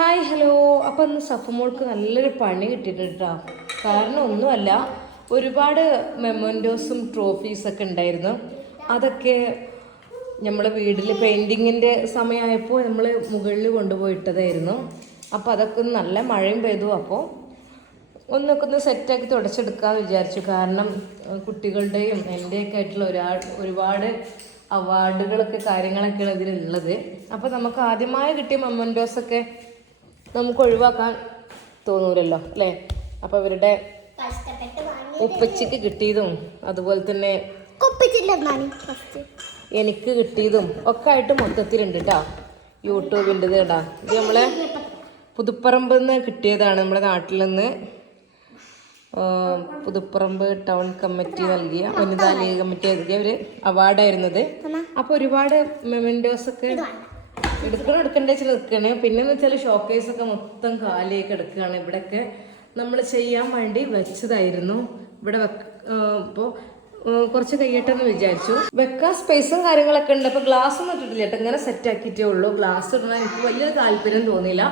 Hi hello അപ്പം ഇന്ന് സഫമോൾക്ക് നല്ലൊരു പണി കിട്ടിയിട്ടുണ്ട് കേട്ടോ കാരണം ഒന്നുമല്ല ഒരുപാട് മെമ്മന്റോസും ട്രോഫീസൊക്കെ ഉണ്ടായിരുന്നു. അതൊക്കെ നമ്മൾ വീട്ടിൽ പെയിന്റിങ്ങിന്റെ സമയമായപ്പോൾ നമ്മൾ മുകളിൽ കൊണ്ടുപോയിട്ടതായിരുന്നു. അപ്പോൾ അതൊക്കെ നല്ല മഴയും പെയ്തു. അപ്പോൾ ഒന്നൊക്കെ ഒന്ന് സെറ്റാക്കി തുടച്ചെടുക്കാമെന്ന് വിചാരിച്ചു. കാരണം കുട്ടികളുടെയും എന്റെയൊക്കെ ആയിട്ടുള്ള ഒരാൾ ഒരുപാട് അവാർഡുകളൊക്കെ കാര്യങ്ങളൊക്കെയാണ് ഇതിലുള്ളത്. അപ്പോൾ നമുക്ക് ആദ്യമായി കിട്ടിയ മൊമെന്റോസൊക്കെ നമുക്ക് ഒഴിവാക്കാൻ തോന്നൂലല്ലോ അല്ലേ? അപ്പോൾ ഇവരുടെ ഉപ്പച്ചിക്ക് കിട്ടിയതും അതുപോലെ തന്നെ എനിക്ക് കിട്ടിയതും ഒക്കെ ആയിട്ട് മൊത്തത്തിലുണ്ട് കേട്ടോ യൂട്യൂബിന്റെ കേട്ടാ ഇത് നമ്മളെ പുതുപ്പറമ്പിൽ നിന്ന് കിട്ടിയതാണ് നമ്മുടെ നാട്ടിൽ നിന്ന് പുതുപ്പറമ്പ് ടൗൺ കമ്മിറ്റി നൽകിയ വനിതാ ലീഗ് കമ്മിറ്റി നൽകിയ ഒരു അവാർഡായിരുന്നത്. അപ്പോൾ ഒരുപാട് മെമെന്റോസ് ഒക്കെ എടുക്കണം എടുക്കണ്ടേ ചില നിൽക്കണേ പിന്നെ വെച്ചാൽ ഷോക്കേസ് ഒക്കെ മൊത്തം കാലിയൊക്കെ എടുക്കുകയാണ്. ഇവിടെയൊക്കെ നമ്മൾ ചെയ്യാൻ വേണ്ടി വെച്ചതായിരുന്നു. ഇവിടെ ഇപ്പോൾ കുറച്ച് കഴിയട്ടെ എന്ന് വിചാരിച്ചു. വെക്കാൻ സ്പേസും കാര്യങ്ങളൊക്കെ ഉണ്ട്. അപ്പോൾ ഗ്ലാസ് ഒന്നും ഇട്ടിട്ടില്ല ഇങ്ങനെ സെറ്റ് ആക്കിയിട്ടേ ഉള്ളൂ. ഗ്ലാസ് ഇടണം എനിക്ക് വലിയ താല്പര്യം തോന്നിയില്ല.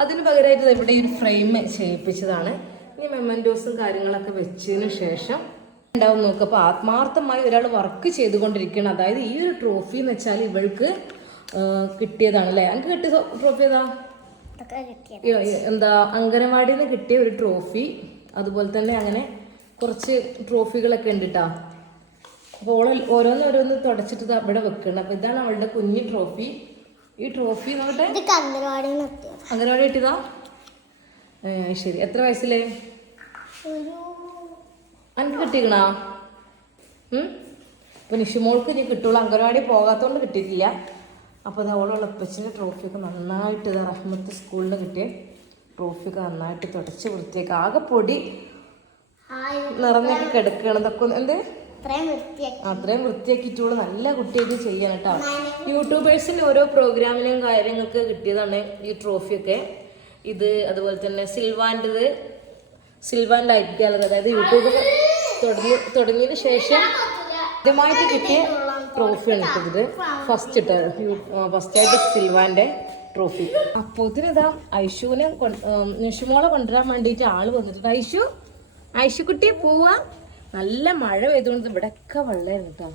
അതിന് പകരമായിട്ട് ഇവിടെ ഒരു ഫ്രെയിം ചെയ്യിപ്പിച്ചതാണ്. ഇനി മെമ്മന്റോസും കാര്യങ്ങളൊക്കെ വെച്ചതിന് ശേഷം ഉണ്ടാവും നോക്കുക അപ്പോൾ ആത്മാർത്ഥമായി ഒരാൾ വർക്ക് ചെയ്തുകൊണ്ടിരിക്കണം അതായത് ഈ ഒരു ട്രോഫി എന്ന് വെച്ചാൽ ഇവൾക്ക് ആ, കിട്ടിയതാണ് അല്ലേ എനിക്ക് കിട്ടിയ ട്രോഫി ഏതാ? എന്താ അംഗനവാടിയിൽ നിന്ന് കിട്ടിയ ഒരു ട്രോഫി അതുപോലെ തന്നെ അങ്ങനെ കുറച്ച് ട്രോഫികളൊക്കെ ഉണ്ട് കേട്ടോ അപ്പോൾ ഓരോന്ന് ഓരോന്ന് തുടച്ചിട്ട് അവിടെ ഇവിടെ വെക്കണം. അപ്പോൾ ഇതാണ് അവളുടെ കുഞ്ഞു ട്രോഫി ഈ ട്രോഫി നിർത്തിയത് അംഗനവാടി കിട്ടിയതാ? ശരി. എത്ര വയസ്സിലേ? അനക്ക് കിട്ടിക്കണാ? ഇപ്പം നിഷുമോൾക്ക് ഇനി കിട്ടുള്ളൂ. അംഗനവാടി പോകാത്തതുകൊണ്ട് കിട്ടിയിട്ടില്ല. അപ്പോൾ അത് അവളുള്ള ഉപ്പച്ചിന്റെ ട്രോഫിയൊക്കെ നന്നായിട്ട് ഇത് റഹ്മത്ത് സ്കൂളിൽ കിട്ടിയ ട്രോഫിയൊക്കെ നന്നായിട്ട് തുടച്ച് വൃത്തിയാക്കി. ആകെ പൊടി നിറഞ്ഞൊക്കെ ഒന്ന് എന്ത്? വൃത്തിയാക്കി. അത്രയും വൃത്തിയാക്കിയിട്ടുള്ള നല്ല കുട്ടിയായിട്ട് ചെയ്യാൻ കേട്ടോ യൂട്യൂബേഴ്സിന്റെ ഓരോ പ്രോഗ്രാമിലെയും കാര്യങ്ങൾക്ക് കിട്ടിയതാണ് ഈ ട്രോഫിയൊക്കെ. ഇത് അതുപോലെ തന്നെ സിൽവാന്റെത് സിൽവാന്റെ ഐക്യാലത്. അതായത് യൂട്യൂബ് തുടങ്ങി തുടങ്ങിയതിന് ശേഷം ആദ്യമായിട്ട് കിട്ടിയ ട്രോഫിയാണ് ഇത് ഫസ്റ്റ് ഇട്ടോ ഫസ്റ്റ് ആയിട്ട് സിൽവാന്റെ ട്രോഫി അപ്പൊ ഇതിനിതാ ഐഷുവിനെ നിഷുമോളെ കൊണ്ടുവരാൻ വേണ്ടിയിട്ട് ആൾ വന്നിട്ടുണ്ട്. ഐഷു ഐഷുക്കുട്ടി പോവാ. നല്ല മഴ പെയ്തുകൊണ്ട് ഇവിടെയൊക്കെ വെള്ളമായിരുന്നു കേട്ടോ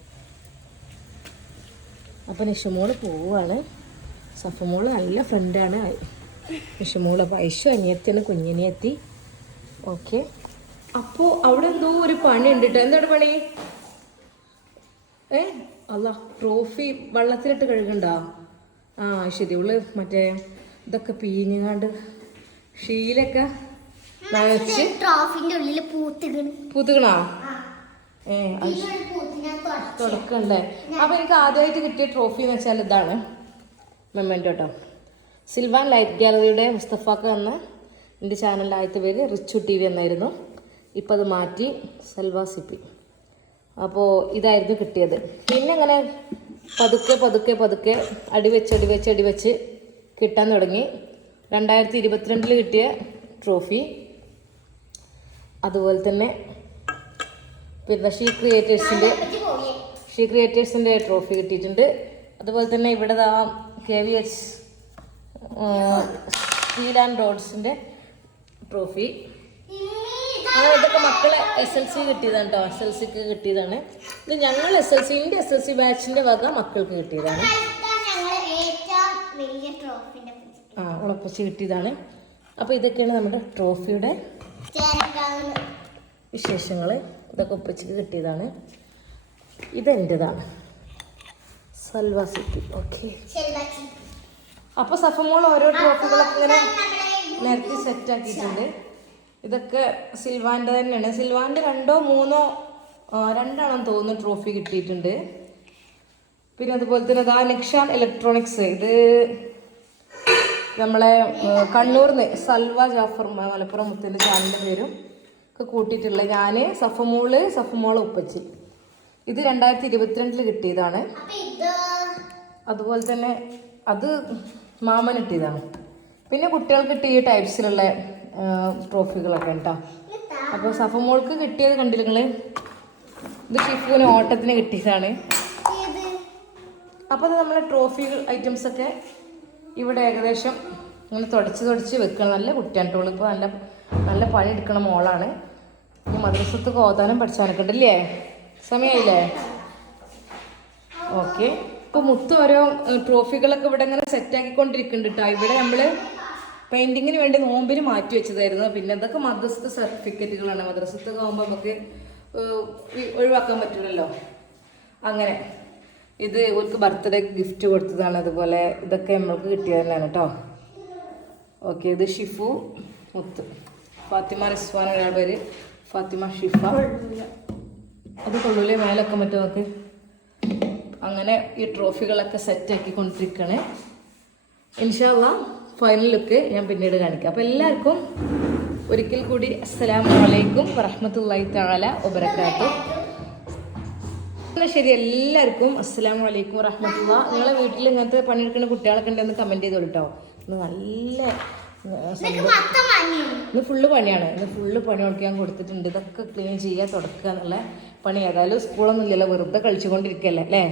അപ്പോൾ നിഷുമോൾ പോവാണ്. സഫമോൾ നല്ല ഫ്രണ്ടാണ് നിഷുമോൾ അപ്പൊ ഐഷു അനിയത്തിന് കുഞ്ഞിനിയെത്തി. ഓക്കെ. അപ്പോൾ അവിടെ എന്തോ ഒരു പണി ഉണ്ട് കേട്ടോ എന്താണ് പണി? ഏ? അല്ല ട്രോഫി വെള്ളത്തിലിട്ട് കഴുകണ്ടോ? ആ ശരി ഉള്ളു മറ്റേ ഇതൊക്കെ പീഞ്ഞാണ്ട് ഷീലൊക്കെ നനച്ച് ട്രോഫിന്റെ ഉള്ളിൽ പൂത്തുകണ് ഏ തുടക്കണ്ടേ? അപ്പൊ എനിക്ക് ആദ്യമായിട്ട് കിട്ടിയ ട്രോഫി എന്ന് വെച്ചാൽ ഇതാണ്. മെമ്മന്റോ കേട്ടോ സിൽവാൻ ലൈറ്റ് ഗാലറിയുടെ മുസ്തഫാക്ക എന്ന എന്റെ ചാനലിന്റെ ആദ്യത്തെ പേര് റിച്ചു ടി വി എന്നായിരുന്നു. ഇപ്പം അത് മാറ്റി സെൽവ സിപ്പി. അപ്പോൾ ഇതായിരുന്നു കിട്ടിയത്. പിന്നെ ഇങ്ങനെ പതുക്കെ പതുക്കെ പതുക്കെ അടിവെച്ച് അടിവെച്ച് അടിവെച്ച് കിട്ടാൻ തുടങ്ങി. രണ്ടായിരത്തി ഇരുപത്തിരണ്ടിൽ കിട്ടിയ ട്രോഫി. അതുപോലെ തന്നെ പിന്നെ ഷീ ക്രിയേറ്റേഴ്സിന്റെ ഷീ ക്രിയേറ്റേഴ്സിന്റെ ട്രോഫി കിട്ടിയിട്ടുണ്ട്. അതുപോലെ തന്നെ ഇവിടെ ആ K V H steel and റോഡ്സിന്റെ trophy. അങ്ങനെ ഇതൊക്കെ മക്കളെ എസ് എൽ സി കിട്ടിയതാണ് കേട്ടോ എസ് എൽ സിക്ക് കിട്ടിയതാണ്. ഇത് ഞങ്ങൾ എസ് എൽ സിന്റെ എസ് എൽ സി ബാച്ചിന്റെ വക മക്കൾക്ക് കിട്ടിയതാണ്. ആ ഉളപ്പച്ചി കിട്ടിയതാണ്. അപ്പോൾ ഇതൊക്കെയാണ് നമ്മുടെ ട്രോഫിയുടെ വിശേഷങ്ങൾ ഇതൊക്കെ ഉപ്പച്ചിക്ക് കിട്ടിയതാണ്. ഇതെന്റെതാണ് സൽവാ സിറ്റി. ഓക്കെ. അപ്പോൾ സഫമോൾ ഓരോ ട്രോഫികളൊക്കെ ഇങ്ങനെ സെറ്റ് ആക്കിയിട്ടുണ്ട്. ഇതൊക്കെ സിൽവാന്റെ തന്നെയാണ്. സിൽവാന്റെ രണ്ടോ മൂന്നോ രണ്ടാണെന്ന് തോന്നുന്നു ട്രോഫി കിട്ടിയിട്ടുണ്ട്. പിന്നെ അതുപോലെ തന്നെ ദാ നിക്ഷാൻ ഇലക്ട്രോണിക്സ് ഇത് നമ്മളെ കണ്ണൂർ നിന്ന് സൽവ ജാഫർ മലപ്പുറം മുത്തിന്റെ ചാനലിന്റെ പേരും ഒക്കെ കൂട്ടിയിട്ടുള്ള ഞാൻ സഫമോൾ സഫമോൾ ഉപ്പച്ചി. ഇത് രണ്ടായിരത്തി ഇരുപത്തിരണ്ടിൽ കിട്ടിയതാണ്. അതുപോലെ തന്നെ അത് മാമൻ ഇട്ടിയതാണ് പിന്നെ കുട്ടികൾക്ക് കിട്ടിയ ടൈപ്സിലുള്ള ട്രോഫികളൊക്കെ കേട്ടോ അപ്പോൾ സഫമോൾക്ക് കിട്ടിയത് കണ്ടില്ല നിങ്ങൾ ഇത് ഷിഫുവിന് ഓട്ടത്തിന് കിട്ടിയതാണ്. അപ്പോൾ അത് നമ്മളെ ട്രോഫി ഐറ്റംസ് ഒക്കെ ഇവിടെ ഏകദേശം ഇങ്ങനെ തുടച്ച് തുടച്ച് വെക്കണം. നല്ല കുട്ടിയാണ് കേട്ടോ ഇപ്പോൾ നല്ല നല്ല പണി എടുക്കണ മോളാണ്. ഈ മദ്രസത്ത് കോതാനും പഠിച്ചാനൊക്കെ ഉണ്ടല്ലേ സമയമായില്ലേ ഓക്കെ. ഇപ്പോൾ മുത്ത് ഓരോ ട്രോഫികളൊക്കെ ഇവിടെ ഇങ്ങനെ സെറ്റ് സെറ്റാക്കിക്കൊണ്ടിരിക്കുന്നുണ്ട് കേട്ടോ. ഇവിടെ നമ്മൾ പെയിന്റിങ്ങിന് വേണ്ടി നോമ്പിന് മാറ്റി വെച്ചതായിരുന്നു. പിന്നെ ഇതൊക്കെ മദ്രസത്തെ സർട്ടിഫിക്കറ്റുകളാണ്? മദ്രസത്തൊക്കെ ആകുമ്പോൾ നമുക്ക് ഒഴിവാക്കാൻ പറ്റില്ലല്ലോ അങ്ങനെ. ഇത് ഇവർക്ക് ബർത്ത്ഡേ ഗിഫ്റ്റ് കൊടുത്തതാണ്. അതുപോലെ ഇതൊക്കെ നമ്മൾക്ക് കിട്ടിയതല്ലാണ് കേട്ടോ ഓക്കെ ഇത് ഷിഫു മുത്ത്. ഫാത്തിമ റിസ്വാൻ ഒരാൾ പേര്. ഫാത്തിമ ഷിഫ. അത് കൊള്ളൂലേ? മേലൊക്കെ മറ്റോ നമുക്ക് അങ്ങനെ ഈ ട്രോഫികളൊക്കെ സെറ്റാക്കി കൊണ്ടിരിക്കണേ. ഇൻഷാല്ല ഫൈനൽ ലുക്ക് ഞാൻ പിന്നീട് കാണിക്കാം. അപ്പോൾ എല്ലാവർക്കും ഒരിക്കൽ കൂടി അസ്സലാമു അലൈക്കും വറഹ്മത്തുള്ളാഹി തആല വബറകാതുഹു. എന്നാ ശരി എല്ലാവർക്കും അസ്സലാമു വലൈക്കും വറഹമത്തല്ല നിങ്ങളെ വീട്ടിൽ ഇങ്ങനത്തെ പണിയെടുക്കുന്ന കുട്ടികളൊക്കെ ഉണ്ടെന്ന് കമന്റ് ചെയ്തോളൂ കേട്ടോ ഇന്ന് നല്ല ഇന്ന് ഫുള്ള് പണിയാണ്. ഇന്ന് ഫുള്ള് പണി കൊടുക്കാൻ കൊടുത്തിട്ടുണ്ട്. ഇതൊക്കെ ക്ലീൻ ചെയ്യുക തുടക്കുക എന്നുള്ള പണി. ഏതായാലും സ്കൂളൊന്നും ഇല്ലല്ലോ. വെറുതെ കളിച്ചുകൊണ്ടിരിക്കല്ലേ അല്ലേ?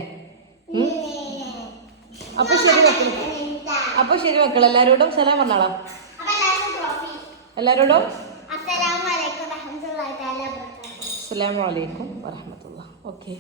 അപ്പൊ ശരി അപ്പൊ ശരി മക്കൾ എല്ലാരോടും സലാം പറഞ്ഞാളാ. എല്ലാരോടും അസ്സലാമു അലൈക്കും വറഹ്മത്തുള്ളാഹി തആല വബറകാതുഹു അസ്സലാമു അലൈക്കും വറഹമത്തുള്ള ഓക്കെ.